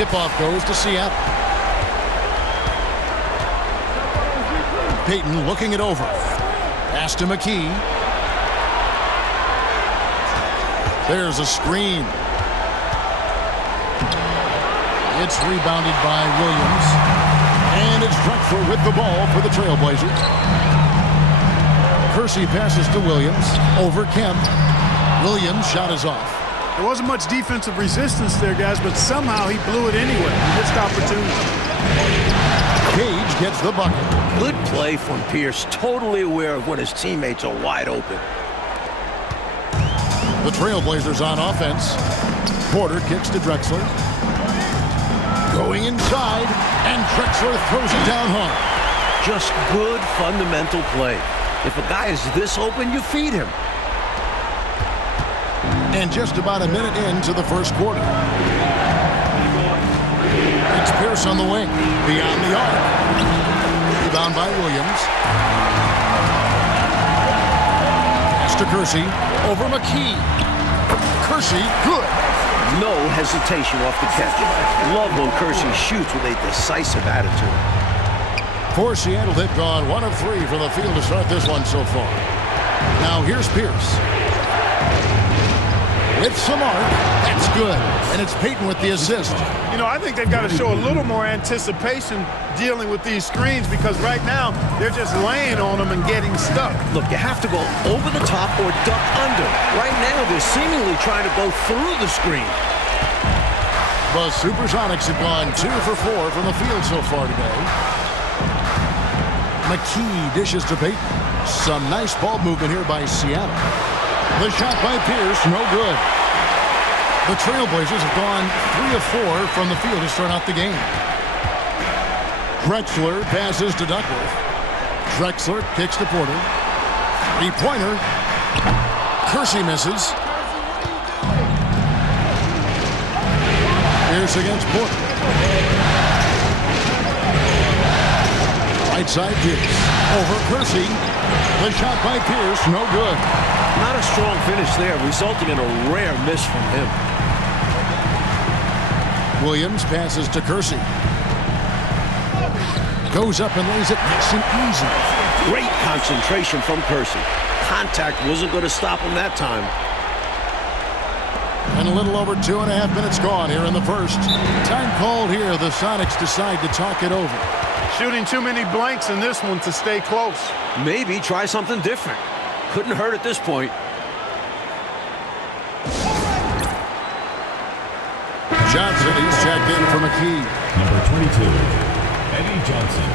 Tip-off goes to Seattle. Payton looking it over. Pass to McKee. There's a screen. It's rebounded by Williams. And it's Drexler with the ball for the Trailblazers. Kersey passes to Williams. Over Kemp. Williams' shot is off. There wasn't much defensive resistance there, guys, but somehow he blew it anyway. Missed opportunity. Gage gets the bucket. Good play from Pierce, totally aware of when his teammates are wide open. The Trailblazers on offense. Porter kicks to Drexler. Going inside, and Drexler throws it down hard. Just good fundamental play. If a guy is this open, you feed him. And just about a minute into the first quarter. It's Pierce on the wing, beyond the arc. Rebound by Williams. Pass to Kersey, over McKee. Kersey, good. No hesitation off the catch. Love when Kersey shoots with a decisive attitude. For Seattle, they've gone 1 of 3 from the field to start this one so far. Now here's Pierce. With some arc, that's good. And it's Payton with the assist. You know, I think they've got to show a little more anticipation dealing with these screens because right now they're just laying on them and getting stuck. Look, you have to go over the top or duck under. Right now, they're seemingly trying to go through the screen. The Supersonics have gone 2 for 4 from the field so far today. McKee dishes to Payton. Some nice ball movement here by Seattle. The shot by Pierce, no good. The Trailblazers have gone 3 of 4 from the field to start out the game. Drexler passes to Duckworth. Drexler kicks to Porter. Three-pointer. Kersey misses. Pierce against Porter. Right side Pierce. Over Kersey. The shot by Pierce, no good. Not a strong finish there, resulting in a rare miss from him. Williams passes to Kersey. Goes up and lays it nice and easy. Great concentration from Kersey. Contact wasn't going to stop him that time. And a little over 2.5 minutes gone here in the first. Time called here. The Sonics decide to talk it over. Shooting too many blanks in this one to stay close. Maybe try something different. Couldn't hurt at this point. Johnson, he's checked in for McKee. Number 22, Eddie Johnson.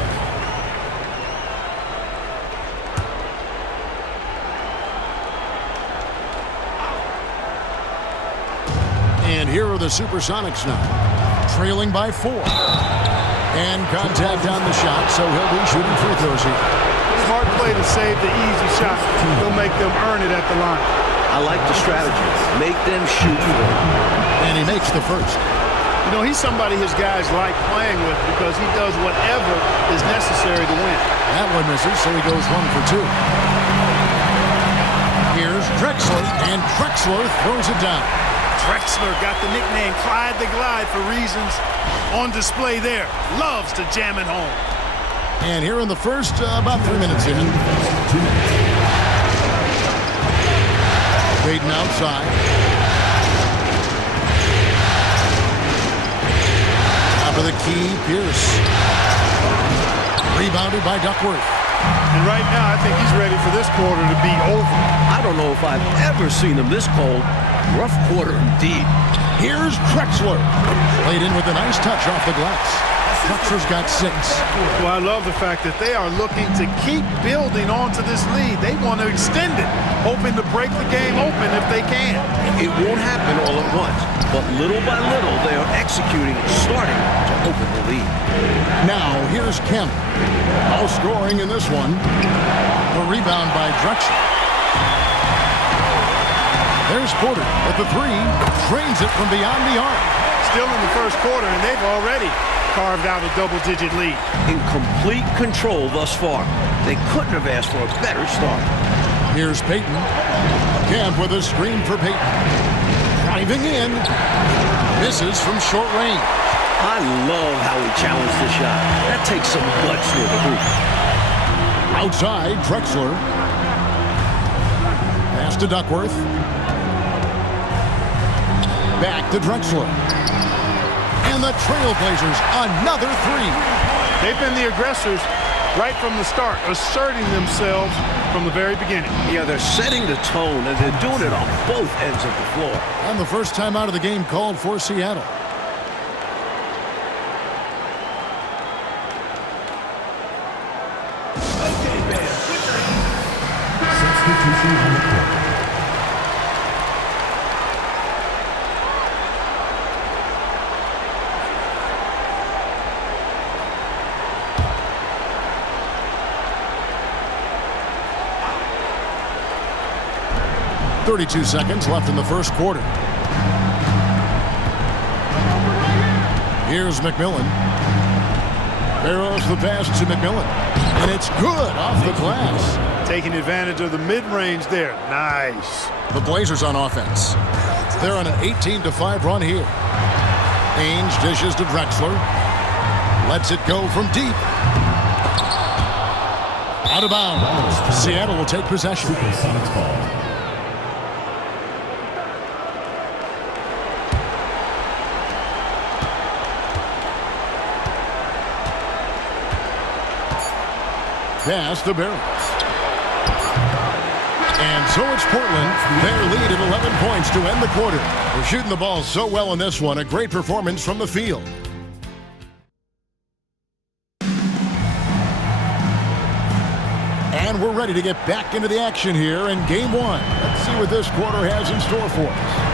And here are the Supersonics now, trailing by 4. And contact on the shot, so he'll be shooting free throws here. Smart play to save the easy shot. He'll make them earn it at the line. I like the strategy. Make them shoot for it. And he makes the first. You know, he's somebody his guys like playing with because he does whatever is necessary to win. That one misses, so he goes 1 for 2. Here's Drexler, and Drexler throws it down. Drexler got the nickname Clyde the Glide for reasons on display there. Loves to jam it home. And here in the first, about 3 minutes in. Payton outside. Top of the key, Pierce. Rebounded by Duckworth. And right now, I think he's ready for this quarter to be over. I don't know if I've ever seen him this cold. Rough quarter indeed. Here's Drexler. Played in with a nice touch off the glass. Drexler's got 6. Well, I love the fact that they are looking to keep building onto this lead. They want to extend it, hoping to break the game open if they can. It won't happen all at once, but little by little, they are executing and starting to open the lead. Now, here's Kemp. All scoring in this one. A rebound by Drexler. There's Porter with the 3. Drains it from beyond the arc. Still in the first quarter, and they've already carved out a double-digit lead. In complete control thus far. They couldn't have asked for a better start. Here's Payton. Kemp with a screen for Payton. Driving in. Misses from short range. I love how he challenged the shot. That takes some guts near the hoop. Outside, Drexler. Pass to Duckworth. Back to Drexler. And the Trailblazers, another three. They've been the aggressors right from the start, asserting themselves from the very beginning. Yeah, they're setting the tone, and they're doing it on both ends of the floor. And the first time out of the game called for Seattle. Substitution on the court. .32 seconds left in the first quarter. Here's McMillan. Barrows the pass to McMillan. And it's good off the glass. Taking advantage of the mid-range there. Nice. The Blazers on offense. They're on an 18-5 run here. Ainge dishes to Drexler. Lets it go from deep. Out of bounds. Seattle will take possession. Supersonics ball. Pass to Barrows. And so it's Portland. Their lead at 11 points to end the quarter. They're shooting the ball so well in this one. A great performance from the field. And we're ready to get back into the action here in game one. Let's see what this quarter has in store for us.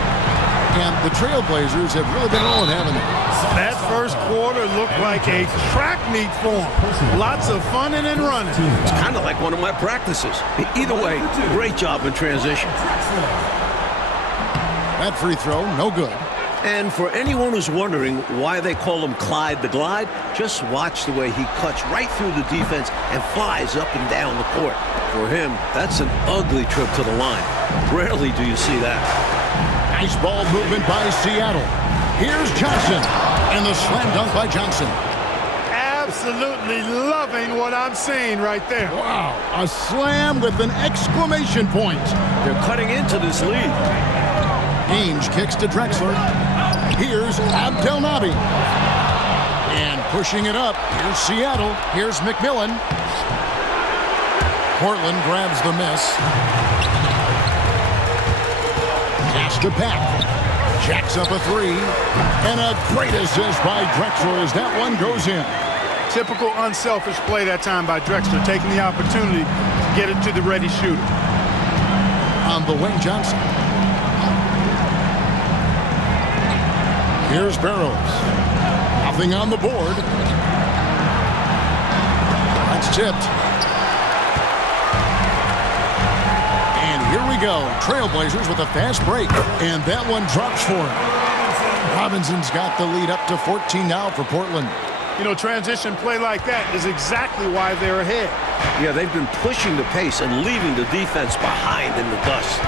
And the Trailblazers have really been rolling, haven't they? That first quarter looked like a track meet for them. Lots of funning and running. It's kind of like one of my practices. Either way, great job in transition. That free throw, no good. And for anyone who's wondering why they call him Clyde the Glide, just watch the way he cuts right through the defense and flies up and down the court. For him, that's an ugly trip to the line. Rarely do you see that. Nice ball movement by Seattle. Here's Johnson. And the slam dunk by Johnson. Absolutely loving what I'm seeing right there. Wow, a slam with an exclamation point. They're cutting into this lead. Ainge kicks to Drexler. Here's Abdelnaby. And pushing it up. Here's Seattle. Here's McMillan. Portland grabs the miss. Pass to Pack. Jacks up a three. And a great assist by Drexler as that one goes in. Typical unselfish play that time by Drexler, taking the opportunity to get it to the ready shooter. On the wing, Johnson. Here's Barrows. Nothing on the board. That's tipped. And here we go. Trailblazers with a fast break. And that one drops for him. Robinson's got the lead up to 14 now for Portland. You know, transition play like that is exactly why they're ahead. Yeah, they've been pushing the pace and leaving the defense behind in the dust.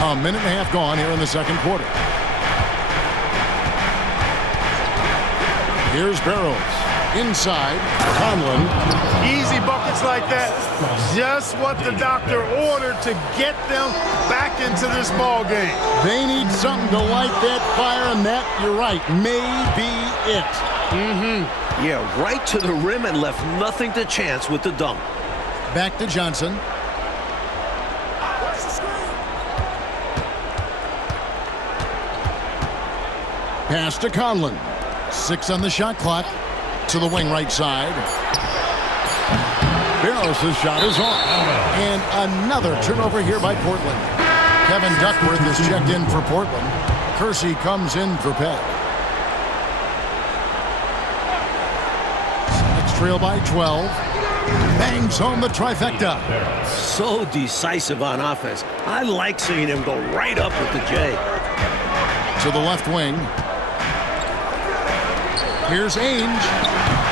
A minute and a half gone here in the second quarter. Here's Barrows. Inside, Conlon. Easy buckets like that. Just what the doctor ordered to get them back into this ball game. They need something to light that fire, and that, you're right, may be it. Yeah, right to the rim and left nothing to chance with the dunk. Back to Johnson. Pass to Conlon. 6 on the shot clock. To the wing right side. Barrows' shot is off. And another turnover here by Portland. Kevin Duckworth is checked in for Portland. Kersey comes in for Peck. Next trail by 12. Bangs home the trifecta. So decisive on offense. I like seeing him go right up with the J. To the left wing. Here's Ainge.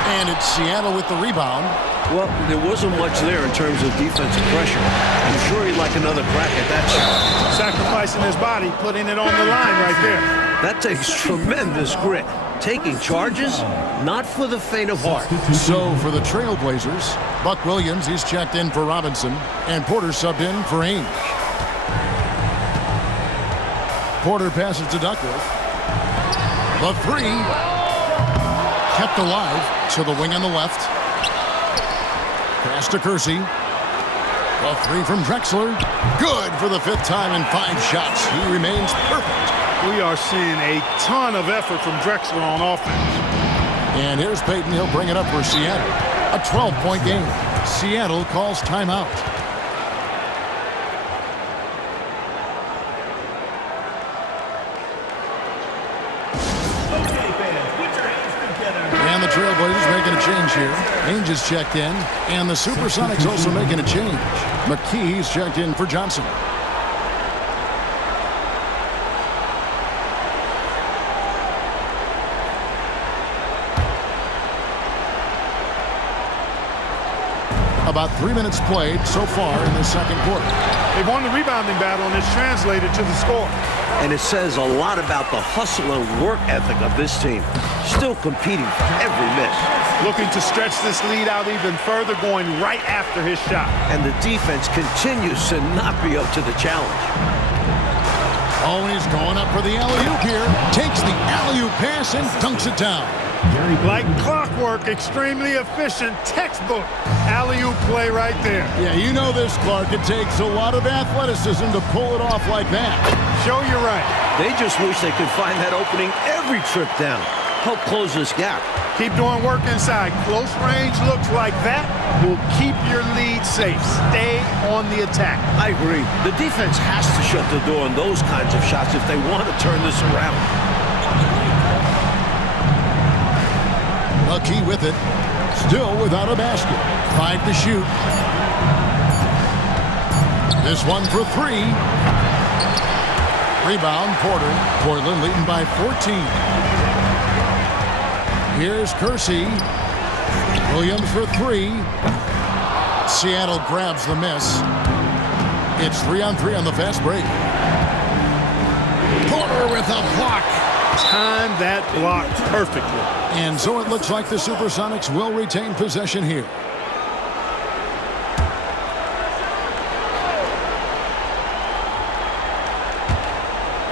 And it's Seattle with the rebound. Well, there wasn't much there in terms of defensive pressure. I'm sure he'd like another crack at that shot. Sacrificing his body, putting it on the line right there. That takes tremendous grit. Taking charges, not for the faint of heart. So for the Trailblazers, Buck Williams, he's checked in for Robinson, and Porter subbed in for Ainge. Porter passes to Duckworth. The three kept alive to the wing on the left. Pass to Kersey. The three from Drexler. Good for the 5th time in 5 shots. He remains perfect. We are seeing a ton of effort from Drexler on offense. And here's Payton. He'll bring it up for Seattle. A 12-point game. Seattle calls timeout. And the Trailblazers making a change here. Ainge is checked in. And the Supersonics also making a change. McKee's checked in for Johnson. About 3 minutes played so far in the second quarter. They've won the rebounding battle, and it's translated to the score. And it says a lot about the hustle and work ethic of this team. Still competing for every miss. Looking to stretch this lead out even further, going right after his shot. And the defense continues to not be up to the challenge. Oh, and he's going up for the alley-oop here. Takes the alley-oop pass and dunks it down. Like clockwork, extremely efficient, textbook alley-oop play right there. Yeah, you know this, Clark. It takes a lot of athleticism to pull it off like that. Show you right. They just wish they could find that opening every trip down. Help close this gap. Keep doing work inside. Close range looks like that will keep your lead safe. Stay on the attack. I agree. The defense has to shut the door on those kinds of shots if they want to turn this around. McKee with it. Still without a basket. 5 to shoot. This one for 3. Rebound, Porter. Portland leading by 14. Here's Kersey. Williams for 3. Seattle grabs the miss. It's 3-on-3 on the fast break. Porter with a block. Time that block perfectly. And so it looks like the Supersonics will retain possession here.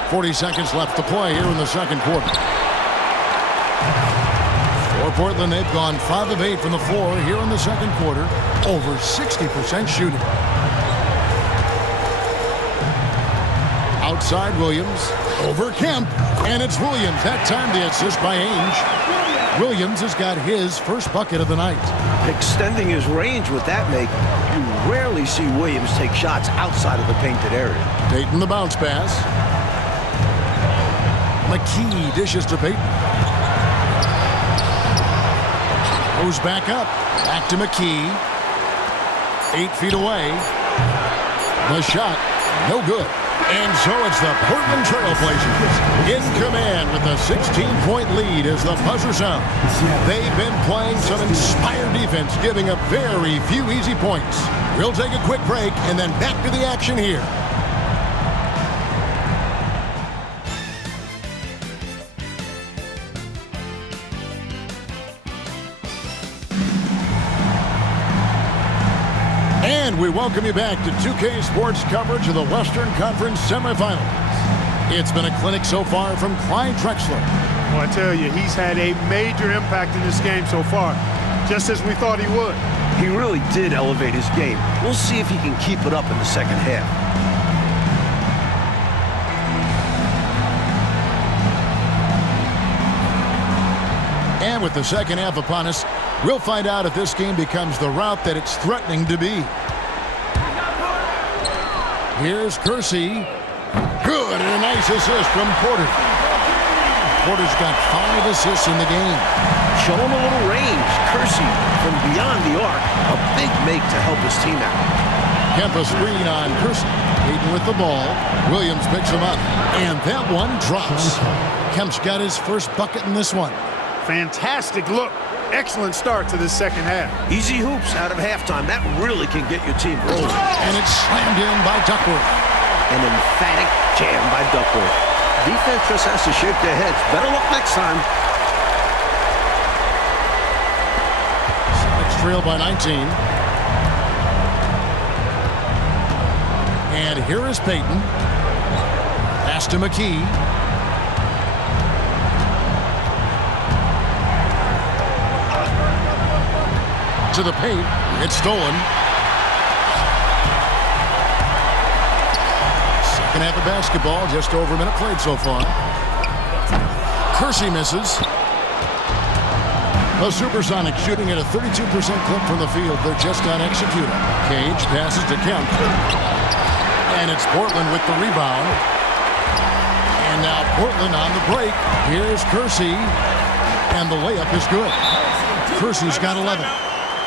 .40 seconds left to play here in the second quarter. For Portland, they've gone 5 of 8 from the floor here in the second quarter. Over 60% shooting. Outside Williams. Over Kemp. And it's Williams. That time the assist by Ainge. Williams has got his first bucket of the night. Extending his range with that make, you rarely see Williams take shots outside of the painted area. Payton the bounce pass. McKee dishes to Payton. Goes back up. Back to McKee. 8 feet away. The shot, no good. And so it's the Portland Trailblazers in command with a 16-point lead as the buzzer sounds. They've been playing some inspired defense, giving up very few easy points. We'll take a quick break and then back to the action here. And we welcome you back to 2K Sports coverage of the Western Conference semifinals. It's been a clinic so far from Clyde Drexler. Well, I tell you, he's had a major impact in this game so far, just as we thought he would. He really did elevate his game. We'll see if he can keep it up in the second half. And with the second half upon us, we'll find out if this game becomes the route that it's threatening to be. Here's Kersey. Good, and a nice assist from Porter. Porter's got 5 assists in the game. Showing a little range. Kersey from beyond the arc. A big make to help his team out. Kemp a screen on Kersey. Payton with the ball. Williams picks him up. And that one drops. Kemp's got his first bucket in this one. Fantastic look Excellent start to this second half. Easy hoops out of halftime. That really can get your team rolling. And it's slammed in by Duckworth. An emphatic jam by Duckworth. Defense just has to shake their heads. Better luck next time. Sonics trail by 19. And here is Payton. Pass to McKee. To the paint. It's stolen. Second half of basketball. Just over a minute played so far. Kersey misses. The Supersonics shooting at a 32% clip from the field. They're just not executing. Cage passes to Kemp. And it's Portland with the rebound. And now Portland on the break. Here's Kersey. And the layup is good. Kersey's got 11.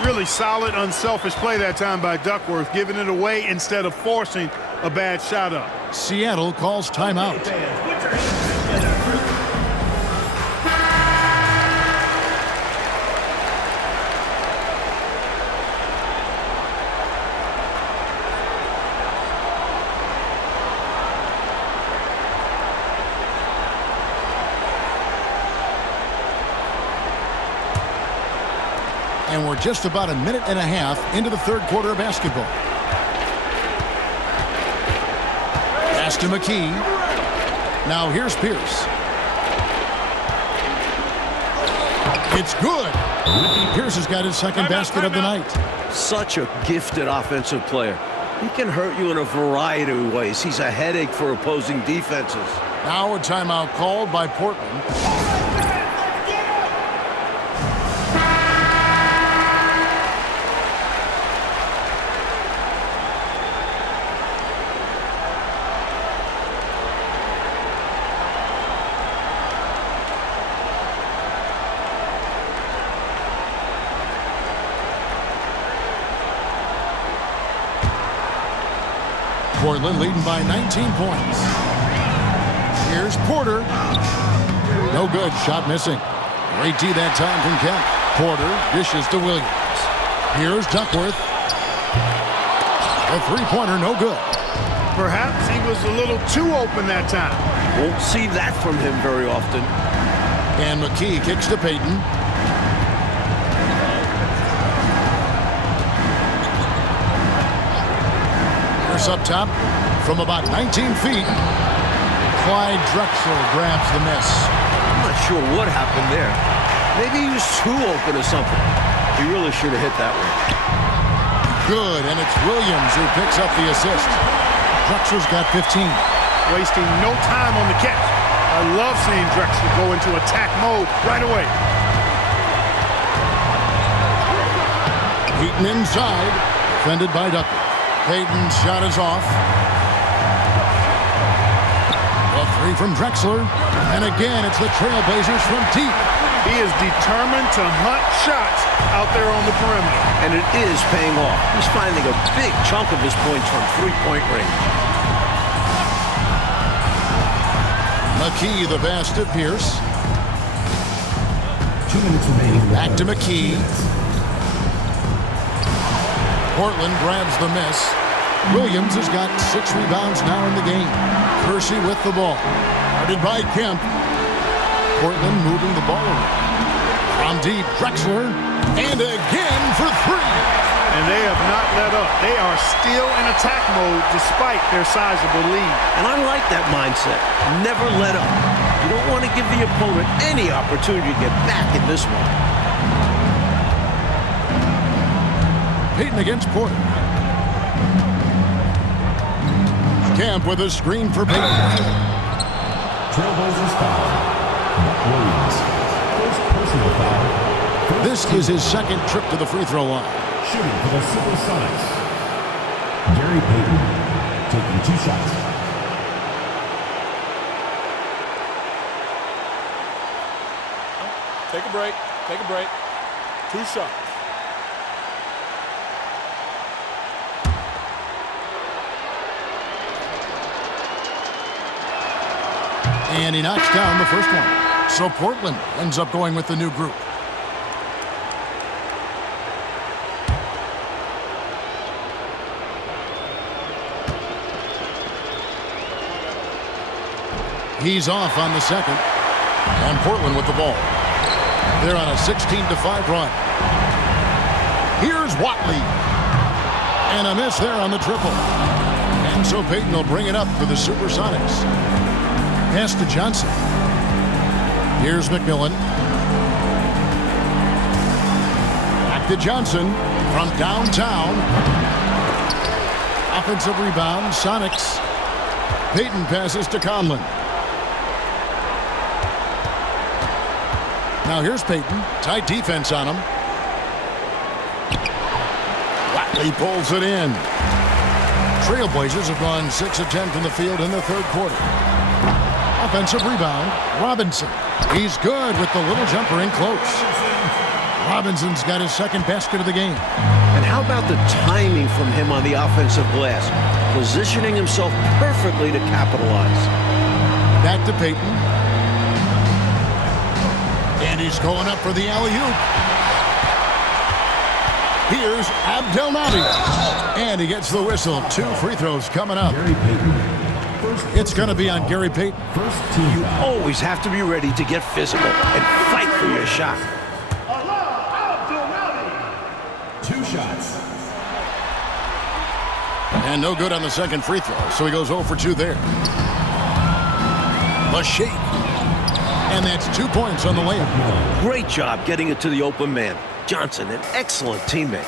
Really solid, unselfish play that time by Duckworth, giving it away instead of forcing a bad shot up. Seattle calls timeout. And we're just about a minute and a half into the third quarter of basketball. Pass to McKee. Now here's Pierce. It's good. Pierce has got his second basket of the night. Such a gifted offensive player. He can hurt you in a variety of ways. He's a headache for opposing defenses. Now a timeout called by Portland. Portland leading by 19 points. Here's Porter. No good. Shot missing. Great D that time from Kemp. Porter dishes to Williams. Here's Duckworth. A three-pointer, no good. Perhaps he was a little too open that time. Won't see that from him very often. And McKee kicks to Payton. Up top from about 19 feet. Clyde Drexler grabs the miss. I'm not sure what happened there. Maybe he was too open or something. He really should have hit that one. Good, and it's Williams who picks up the assist. Drexler's got 15. Wasting no time on the catch. I love seeing Drexler go into attack mode right away. Payton inside, defended by Duckworth. Payton's shot is off. A three from Drexler. And again, it's the Trailblazers from deep. He is determined to hunt shots out there on the perimeter. And it is paying off. He's finding a big chunk of his points from three-point range. McKee the pass to Pierce. 2 minutes remaining. Back to McKee. Portland grabs the miss. Williams has got 6 rebounds now in the game. Kersey with the ball. Guarded by Kemp. Portland moving the ball around. From deep, Drexler. And again for 3. And they have not let up. They are still in attack mode despite their sizable lead. And I like that mindset. Never let up. You don't want to give the opponent any opportunity to get back in this one. Payton against Porter. Kemp with a screen for Payton. Trailblazers foul. Williams. First personal foul. This is his second trip to the free throw line. Shooting for the Supersonics. Gary Payton taking 2 shots. Take a break. Take a break. 2 shots. And he knocks down the first one. So Portland ends up going with the new group. He's off on the second. And Portland with the ball. They're on a 16-5 run. Here's Watley. And a miss there on the triple. And so Payton will bring it up for the Supersonics. Pass to Johnson. Here's McMillan. Back to Johnson from downtown. Offensive rebound, Sonics. Payton passes to Conlon. Now here's Payton. Tight defense on him. Watley pulls it in. Trailblazers have gone 6 of 10 from the field in the third quarter. Offensive rebound, Robinson. He's good with the little jumper in close. Robinson's got his second basket of the game. And how about the timing from him on the offensive glass? Positioning himself perfectly to capitalize. Back to Payton. And he's going up for the alley-oop. Here's Abdelnaby. And he gets the whistle. 2 free throws coming up. Gary Payton. It's going to be on Gary Payton. First team You foul. always have to be ready to get physical and fight for your shot. 2 shots. And no good on the second free throw, so he goes 0 for 2 there. The shake. And that's 2 points on the layup. Great job getting it to the open man. Johnson, an excellent teammate.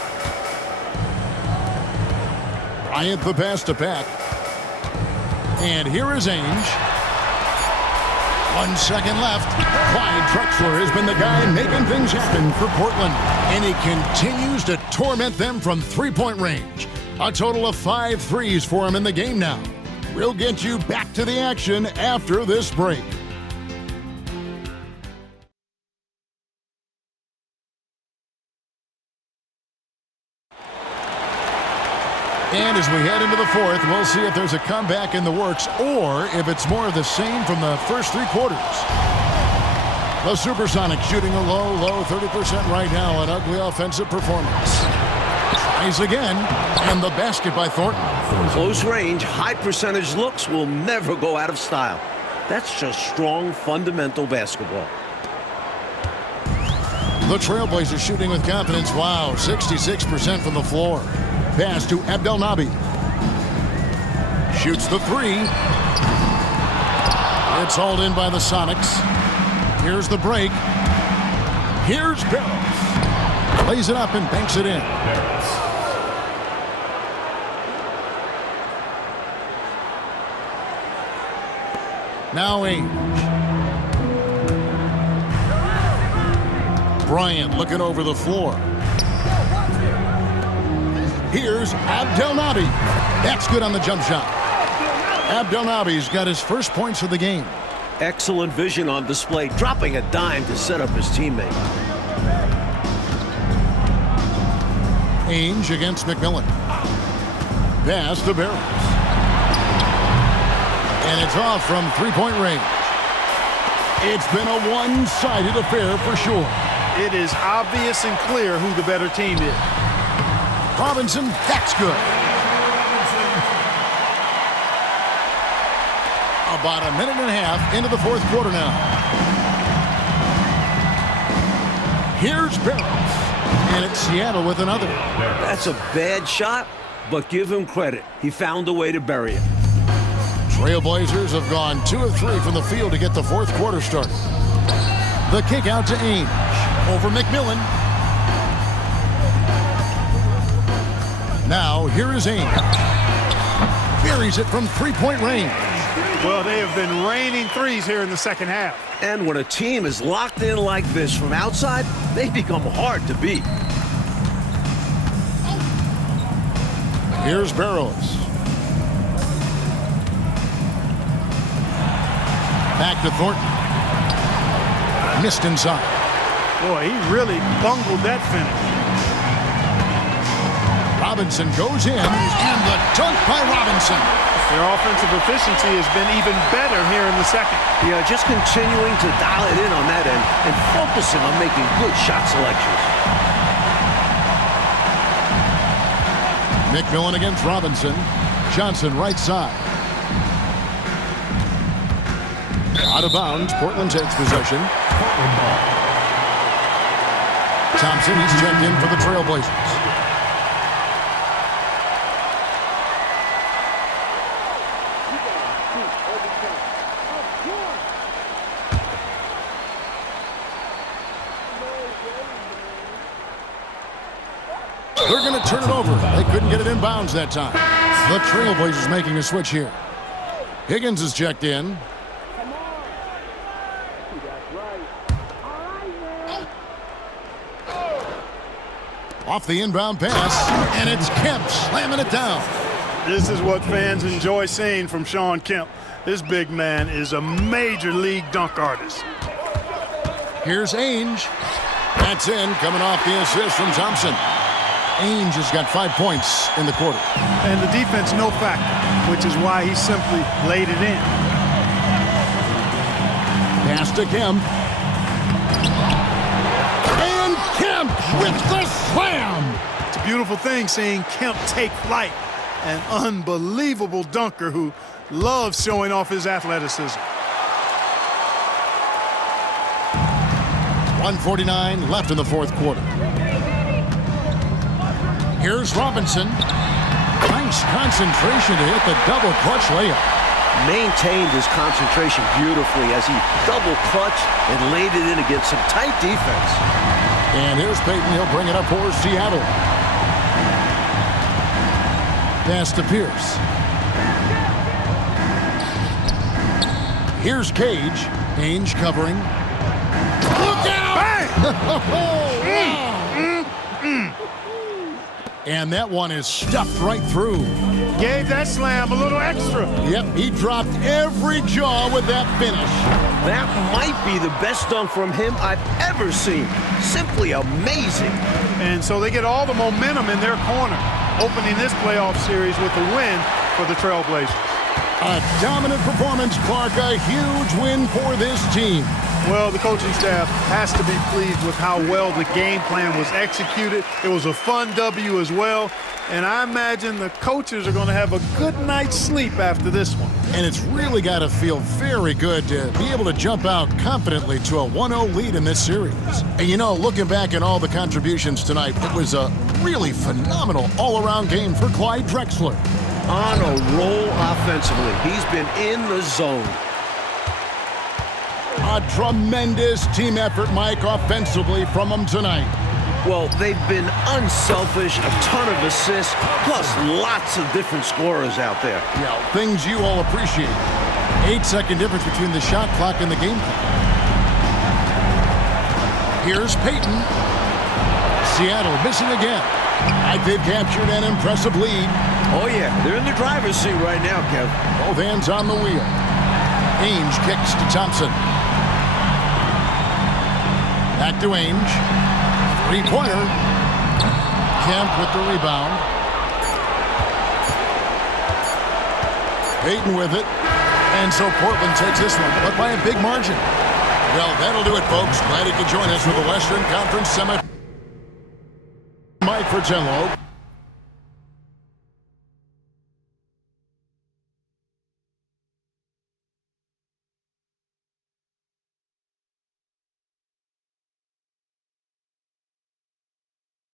Bryant the pass to Pat. And here is Ainge. 1 second left. Clyde Drexler has been the guy making things happen for Portland. And he continues to torment them from three-point range. A total of 5 threes for him in the game now. We'll get you back to the action after this break. And as we head into the fourth, we'll see if there's a comeback in the works or if it's more of the same from the first 3 quarters. The Supersonics shooting a low 30% right now. An ugly offensive performance. Tries again, and the basket by Thornton. Close range, high percentage looks will never go out of style. That's just strong, fundamental basketball. The Trailblazers shooting with confidence. Wow, 66% from the floor. Pass to Abdelnaby. Shoots the 3. It's hauled in by the Sonics. Here's the break. Here's Barrows. Plays it up and banks it in. Now Ainge. Bryant looking over the floor. Here's Abdelnaby. That's good on the jump shot. Abdelnaby's got his first points of the game. Excellent vision on display, dropping a dime to set up his teammate. Ainge against McMillan. Pass to Barrows. And it's off from three-point range. It's been a one-sided affair for sure. It is obvious and clear who the better team is. Robinson, that's good. About a minute and a half into the fourth quarter now. Here's Barrows. And it's Seattle with another. That's a bad shot, but give him credit. He found a way to bury it. Trailblazers have gone 2 of 3 from the field to get the fourth quarter started. The kick out to Ainge. Over McMillan. Now, here is Ainge. Buries it from three-point range. Well, they have been raining threes here in the second half. And when a team is locked in like this from outside, they become hard to beat. Here's Barrows. Back to Thornton. Missed inside. Boy, he really bungled that finish. Robinson goes in, and the dunk by Robinson. Their offensive efficiency has been even better here in the second. Yeah, just continuing to dial it in on that end and focusing on making good shot selections. McMillan against Robinson. Johnson right side. Out of bounds. Portland takes possession. Portland ball. Thompson, he's checked in for the Trailblazers. They're going to turn it over. They couldn't get it in bounds that time. The Trailblazers making a switch here. Higgins is checked in. Off the inbound pass, and it's Kemp slamming it down. This is what fans enjoy seeing from Shawn Kemp. This big man is a major league dunk artist. Here's Ainge. That's in, coming off the assist from Thompson. Ainge has got 5 points in the quarter. And the defense no factor, which is why he simply laid it in. Pass to Kemp. And Kemp with the slam. It's a beautiful thing seeing Kemp take flight. An unbelievable dunker who loves showing off his athleticism. 1:49 left in the fourth quarter. Here's Robinson. Nice concentration to hit the double clutch layup. Maintained his concentration beautifully as he double clutched and laid it in against some tight defense. And here's Payton. He'll bring it up for Seattle. Pass to Pierce. Here's Cage. Ainge covering. Look out! And that one is stuffed right through. Gave that slam a little extra. Yep, he dropped every jaw with that finish. That might be the best dunk from him I've ever seen. Simply amazing. And so they get all the momentum in their corner, opening this playoff series with a win for the Trailblazers. A dominant performance, Clark. A huge win for this team. Well, the coaching staff has to be pleased with how well the game plan was executed. It was a fun W as well. And I imagine the coaches are going to have a good night's sleep after this one. And it's really got to feel very good to be able to jump out confidently to a 1-0 lead in this series. And you know, looking back at all the contributions tonight, it was a really phenomenal all-around game for Clyde Drexler. On a roll offensively. He's been in the zone. A tremendous team effort, Mike, offensively from them tonight. Well, they've been unselfish, a ton of assists, plus lots of different scorers out there. Yeah, things you all appreciate. 8-second difference between the shot clock and the game clock. Here's Payton. Seattle missing again. Like they've captured an impressive lead. Oh, yeah, they're in the driver's seat right now, Kev. Both hands on the wheel. Ainge kicks to Thompson. Back to Ainge. Three-pointer. Kemp with the rebound. Payton with it. And so Portland takes this one, but by a big margin. Well, that'll do it, folks. Glad you could join us for the Western Conference Semi. Mike Fratello.